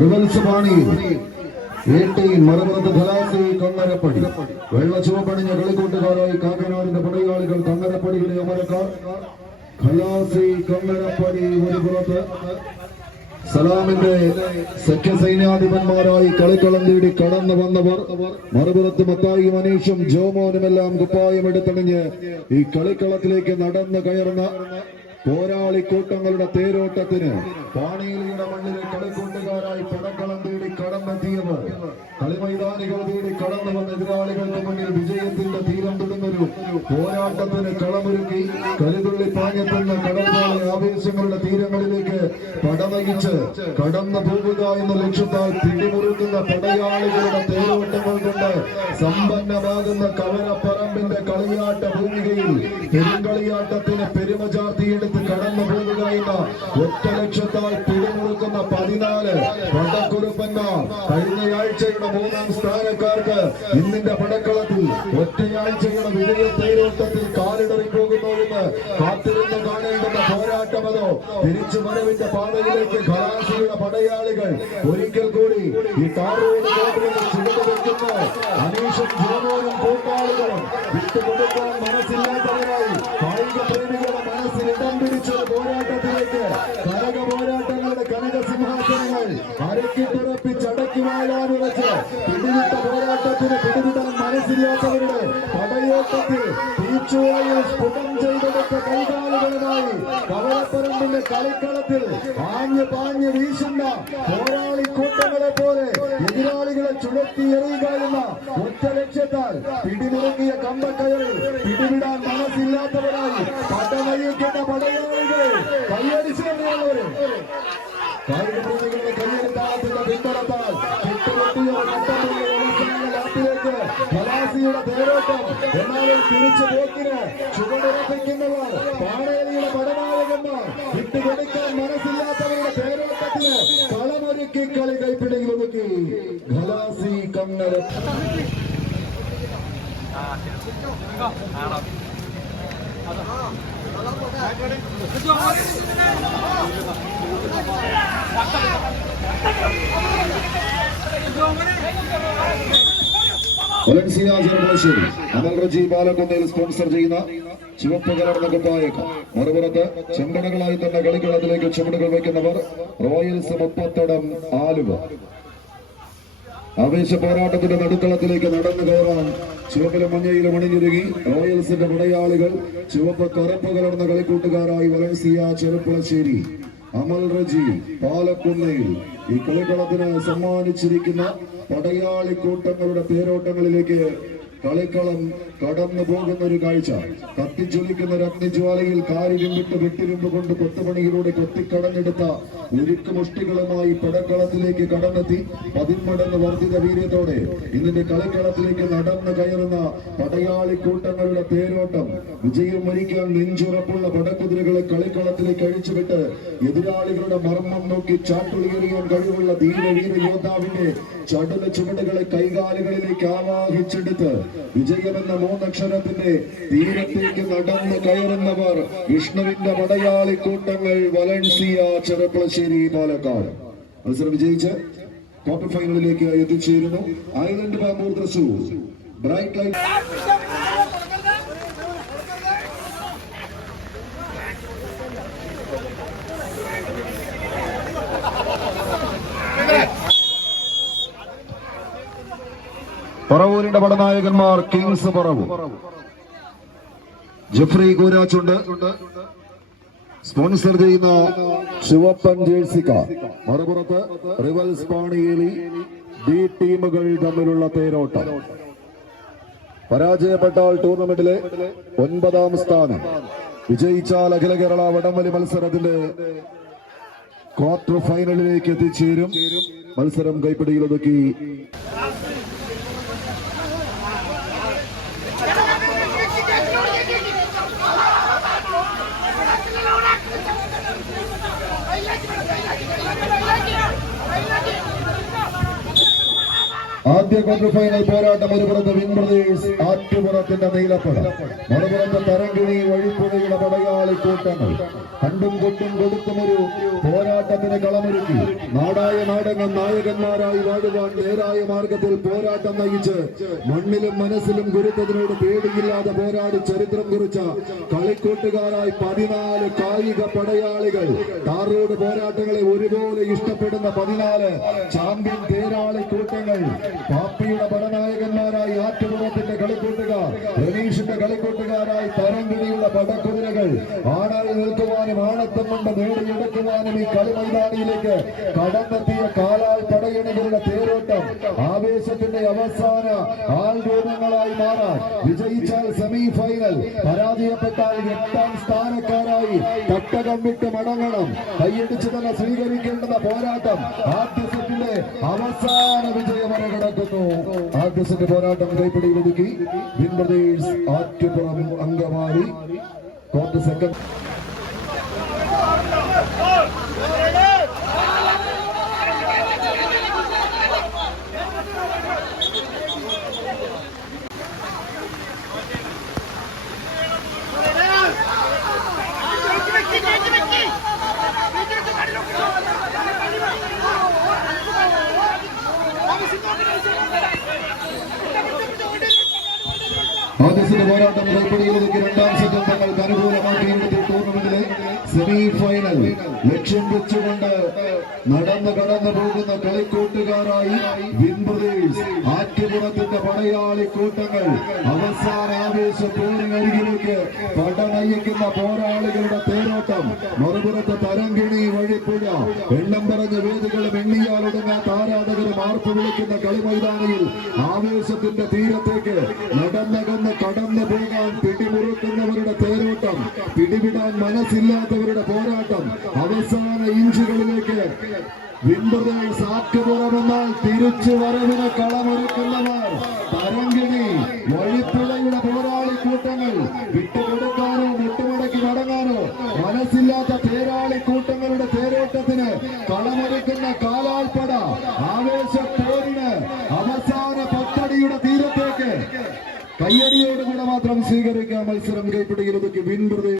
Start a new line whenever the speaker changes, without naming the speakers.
Rivals പാണി ഏട്ടി മറുപുറത്ത് ഖലാസി കണ്ണരപ്പടി വെള്ള ചുവപ്പണിഞ്ഞ കളിക്കൂട്ടുകാരായി കാക്കനാടിന്റെ പടയാളികൾ കണ്ണരപ്പടിയുടെ അമരക്കാർ ഖലാസി കണ്ണരപ്പടി ഒരു പുറത്ത് സലാമിന്റെ സഖ്യ സൈന്യാധിപന്മാരായി കളിക്കളം തേടി കടന്നു വന്നവർ മറുപുറത്ത് മത്തായി മനീഷും ജോമോനുമെല്ലാം കുപ്പായം എടുത്തണിഞ്ഞ് ഈ കളിക്കളത്തിലേക്ക് നടന്നു കയറുന്ന പോരാളി കൂട്ടങ്ങളുടെ തേരോട്ടത്തിന് പാണിയിലിയുടെ മണ്ണിലെ കളിക്കൂട്ടുകാരായി പടക്കളം തേടി കടന്നെത്തിയവർ. കളിമൈതാനികൾ തേടി കടന്നു വന്ന എതിരാളികൾക്ക് മുന്നിൽ വിജയത്തിന്റെ തീരം തുടങ്ങൊരു പോരാട്ടത്തിന് കളമൊരുക്കി കലിതുള്ളി പാഞ്ഞെത്തുന്ന കടൽപോലെ ആവേശങ്ങളുടെ തീരങ്ങളിലേക്ക് പടനയിച്ച് കടന്നു പോകുക എന്ന ലക്ഷ്യത്താൽ പിടിമുറുക്കുന്ന പടയാളികളുടെ തേരോട്ടങ്ങൾ കൊണ്ട് സമ്പന്നമാകുന്ന കവരപ്പറമ്പിന്റെ കളിയാട്ട ഭൂമികയിൽ പെരുങ്കളിയാട്ടത്തിന് പെരുമ ചാർത്തിയെടുത്ത് കടന്നു പോകുക എന്ന ഒറ്റ ലക്ഷ്യത്താൽ പിടിമുറുക്കുന്ന പതിനാല് പടക്കുറുപ്പന്മാർ കഴിഞ്ഞയാഴ്ചയുടെ മൂന്നാം സ്ഥാനക്കാർക്ക് ഇന്നിന്റെ പടക്കളത്തിൽ ഒറ്റയാഴ്ചയുടെ വിജയ തേരോട്ടത്തിൽ കാലിടറി പോകുന്നു എന്ന് കാത്തിരുന്ന് കാണേണ്ടുന്ന പോരാട്ടമതോ തിരിച്ചു വരവിന്റെ പാതയിലേക്ക് ഖലാസിയുടെ പടയാളികൾ ഒരിക്കൽ കൂടി ഈ കോട്ടയിൽ ചുവട് വെക്കുന്ന അനീഷും ജോമോനും കൂട്ടാളികളും വിട്ടുകൊടുക്കാൻ പിടിച്ച പോരാട്ടത്തിലേക്ക് കനക പോരാട്ടങ്ങളുടെ കനക സിംഹാസനങ്ങൾ അരക്കിട്ടുറപ്പിച്ചടക്കി വാഴാനുറച്ച് പിടിവിട്ട പോരാട്ടത്തിന് പിടിവിടാൻ മനസ്സിലാക്കവരുടെ പടയോട്ടത്തിൽ തീച്ചുവായിൽ സ്ഫുടം ചെയ്തെടുത്ത കൈകാലുകളുമായി കവളപ്പറമ്പിന്റെ കളിക്കളത്തിൽ ആഞ്ഞു പാഞ്ഞു വീശുന്ന പോരാളി കൂട്ടങ്ങളെ പോലെ എതിരാളികളെ ചുഴത്തി എറിയുക എന്ന ഒറ്റ ലക്ഷ്യത്താൽ പിടിമുറങ്ങിയ കമ്പക്കയറിൽ പിടിവിടാൻ മനസ്സില്ലാത്തവരായി പടയാളികൾ കായികപ്രേമികളുടെ കയ്യെടുത്താളത്തിന്റെ പിന്തുണത്താൽ ലാപ്പിലേക്ക് ഖലാസിയുടെ തേരോട്ടം എന്നാലും തിരിച്ചു പോക്കിന് ചുവടുറപ്പിക്കുന്നവർ പാടേലിയുടെ പടനായകന്മാർ വിട്ടുകൊടുക്കാൻ മനസ്സില്ലാത്തവരുടെ തേരോട്ടത്തിന് കളമൊരുക്കി കളി കൈപ്പിടിയിൽ കണ്ണര വലൻസിയ ചെറുപ്പശ്ശേരി അമൽ റജി ബാലകുന്നയിൽ സ്പോൺസർ ചെയ്യുന്ന ചുവപ്പ് കലർന്ന കുപ്പായക്ക മറുപുറത്ത് ചെമ്പടകളായി തന്നെ കളിക്കളത്തിലേക്ക് ചുവടുകൾ വയ്ക്കുന്നവർ റോയൽസ് മുപ്പത്തടം ആലുവ. ആവേശ പോരാട്ടത്തിന്റെ നടുത്തളത്തിലേക്ക് നടന്നു കയറാൻ ചുവപ്പിലും മഞ്ഞയിലും അണിഞ്ഞൊരുങ്ങി റോയൽസിന്റെ പടയാളികൾ ചുവപ്പ് കറുപ്പ് കലർന്ന കളിക്കൂട്ടുകാരായി വലൻസിയ ചെറുപ്പുളശ്ശേരി അമൽ റജി പാലക്കുന്നയിൽ. ഈ കളിക്കളത്തിന് സമ്മാനിച്ചിരിക്കുന്ന പടയാളി കൂട്ടങ്ങളുടെ പേരോട്ടങ്ങളിലേക്ക് കളിക്കളം കടന്നു പോകുന്ന ഒരു കാഴ്ച. കത്തിച്ചൊലിക്കുന്ന ഒരു അഗ്നിജ്വാലയിൽ കാരിരുമ്പിട്ട് വെട്ടിരുമ്പ് കൊണ്ട് കൊത്തുപണിയിലൂടെ കൊത്തിക്കടഞ്ഞെടുത്ത ഉരുക്ക് മുഷ്ടികളുമായി പടക്കളത്തിലേക്ക് കടന്നെത്തി പതിന്മടങ്ങ് വർദ്ധിത വീര്യത്തോടെ ഇതിന്റെ കളിക്കളത്തിലേക്ക് നടന്നു കയറുന്ന പടയാളി കൂട്ടങ്ങളുടെ തേരോട്ടം വിജയം വരിക്കാൻ നെഞ്ചുറപ്പുള്ള പടക്കുതിരകളെ കളിക്കളത്തിലേക്ക് അഴിച്ചുവിട്ട് എതിരാളികളുടെ മർമ്മം നോക്കി ചാട്ടുളിയെറിയാൻ കഴിവുള്ള ധീരവീര യോദ്ധാവിന്റെ ചടുല ചുവടുകളെ കൈകാലുകളിലേക്ക് ആവാഹിച്ചെടുത്ത് വിജയമെന്ന മൂന്നക്ഷരത്തിന്റെ തീരത്തേക്ക് നടന്നു കയറുന്നവർ വിഷ്ണുവിന്റെ പടയാളി കൂട്ടങ്ങൾ വലൻസിയ ചെറുപ്പളശ്ശേരി പാലക്കാട്. മത്സരം വിജയിച്ച് ക്വാർട്ടർ ഫൈനലിലേക്ക് എത്തിച്ചേരുന്നു. ഐലൻഡ് ബാംബൂർ തൃശൂർ. ബ്രൈറ്റ് ലൈറ്റ് പറവൂരിന്റെ പടനായകന്മാർ kings Paravur Jeffrey Koorachundu. Sponsor ചെയ്യുന്ന ശിവപ്പൻ ജേഴ്സിക്ക മറുപുറത്ത് റിവൽസ് പാണിയേലി ബി ടീമുകൾ തമ്മിലുള്ള തേരോട്ടം. പരാജയപ്പെട്ടാൽ ടൂർണമെന്റിലെ ഒൻപതാം സ്ഥാനം. വിജയിച്ചാൽ അഖില കേരള വടംവലി മത്സരത്തിന്റെ ക്വാർട്ടർ ഫൈനലിലേക്ക് എത്തിച്ചേരും. മത്സരം കൈപ്പിടിയിൽ ആദ്യ ക്വാർട്ടർ ഫൈനൽ പോരാട്ടം ഒരു വിൻബ്രദേഴ്സ് വിൻ ബ്രദേഴ്സ് ആറ്റുപുറത്തിന്റെ നീലപ്പട മറുപുറത്ത് തരങ്കിണി വഴിപ്പുഴയുടെ പടയാളി കൂട്ടങ്ങൾ. കണ്ടും കൊട്ടും കൊടുത്തും ഒരു പോരാട്ടത്തിന് കളമൊരുക്കി. നാടായ നാടകം നായകന്മാരായി വാഴുവാൻ നേരായ മാർഗത്തിൽ പോരാട്ടം നയിച്ച് മണ്ണിലും മനസ്സിലും ഗുരുത്തതിനോട് പേടിയില്ലാതെ പോരാടി ചരിത്രം കുറിച്ച കളിക്കൂട്ടുകാരായി പതിനാല് കായിക പടയാളികൾ. താറോട് പോരാട്ടങ്ങളെ ഒരുപോലെ ഇഷ്ടപ്പെടുന്ന പതിനാല് ചാമ്പ്യൻ തേരാളി കൂട്ടങ്ങൾ. പാപ്പിയുടെ പടനായകന്മാരായി ആറ്റുപുറത്തിന്റെ കളിക്കൂട്ടുകാർ രമീഷിന്റെ കളിക്കൂട്ടുകാരായി തരംകിണിയുടെ പടക്കുതിരകൾ ആണായി നിൽക്കുവാനും ആണത്തം കൊണ്ട് നേടിയെടുക്കുവാനും ഈ കളി മൈതാനിയിലേക്ക് കടന്നെത്തിയ കാലാൽ പടയണികളുടെ തേരോട്ടം ആവേശത്തിന്റെ അവസാന ആൾ രൂപങ്ങളായി മാറാൻ വിജയിച്ചാൽ സെമി ഫൈനൽ പരാജയപ്പെട്ടാൽ എട്ടാം സ്ഥാനക്കാരായി തട്ടകം വിട്ട് മടങ്ങണം. കൈയടിച്ച് തന്നെ സ്വീകരിക്കേണ്ടുന്ന പോരാട്ടം ആദ്യ സെറ്റിന്റെ അവസാന വിജയം. സെറ്റ് പോരാട്ടം കൈപ്പിടിയിൽ ഒതുക്കി win brothers Attupuram Angamaly court second set പോരാട്ടം കൈപ്പിടിയിൽ ഒതുക്കി രണ്ടാം സെറ്റും തങ്ങൾക്ക് അനുകൂലമാക്കിയെടുത്ത ടൂർണമെന്റിലെ സെമി ഫൈനൽ ലക്ഷ്യം വെച്ചുകൊണ്ട് നടന്നു കടന്നു പോകുന്ന കളിക്കൂട്ടുകാരായി വിൻപ്രദേശ് ആറ്റുപുറത്തിന്റെ പടയാളി കൂട്ടങ്ങൾ അവസാന ആവേശ പോരിനരികിലേക്ക് പടനയിക്കുന്ന പോരാളികളുടെ തേരോട്ടം. മറുപുറത്ത് തരംഗിണി വഴിപ്പുഴ എണ്ണം പറഞ്ഞ വേദികളും എണ്ണിയാലൊടുങ്ങാത്ത ആരാധകരും ആർപ്പ് വിളിക്കുന്ന കളിമൈതാനിയിൽ ആവേശത്തിന്റെ തീരത്തേക്ക് നടന്നകന്ന് കടന്നു പോകാൻ പിടിമുറുക്കുന്നവരുടെ തേരോട്ടം. പിടിവിടാൻ മനസ്സില്ലാത്തവരുടെ പോരാട്ടം. ഇഞ്ചുകളിലേക്ക് വിൻബ്രദേഴ്സ് ആറ്റുപുറമെന്നാൽ തിരിച്ചു വരവിന് കളമൊരുക്കുന്നവർ. തരങ്കിണി വഴിപ്പിളയുടെ പോരാളി കൂട്ടങ്ങൾ വിട്ടുകൊടുക്കാനോ മുട്ടുമടക്കി മടങ്ങാനോ മനസ്സില്ലാത്ത പേരാളി കൂട്ടങ്ങളുടെ തേരോട്ടത്തിന് കളമൊരുക്കുന്ന കാലാൽപ്പട ആവേശ പോരിന് അവസാന പത്തടിയുടെ തീരത്തേക്ക്. കയ്യടിയോടുകൂടെ മാത്രം സ്വീകരിക്കാം മത്സരം കൈപ്പിടിക്കുന്നതൊക്കെ ഒതുക്കി വിൻ ബ്രദേഴ്സ്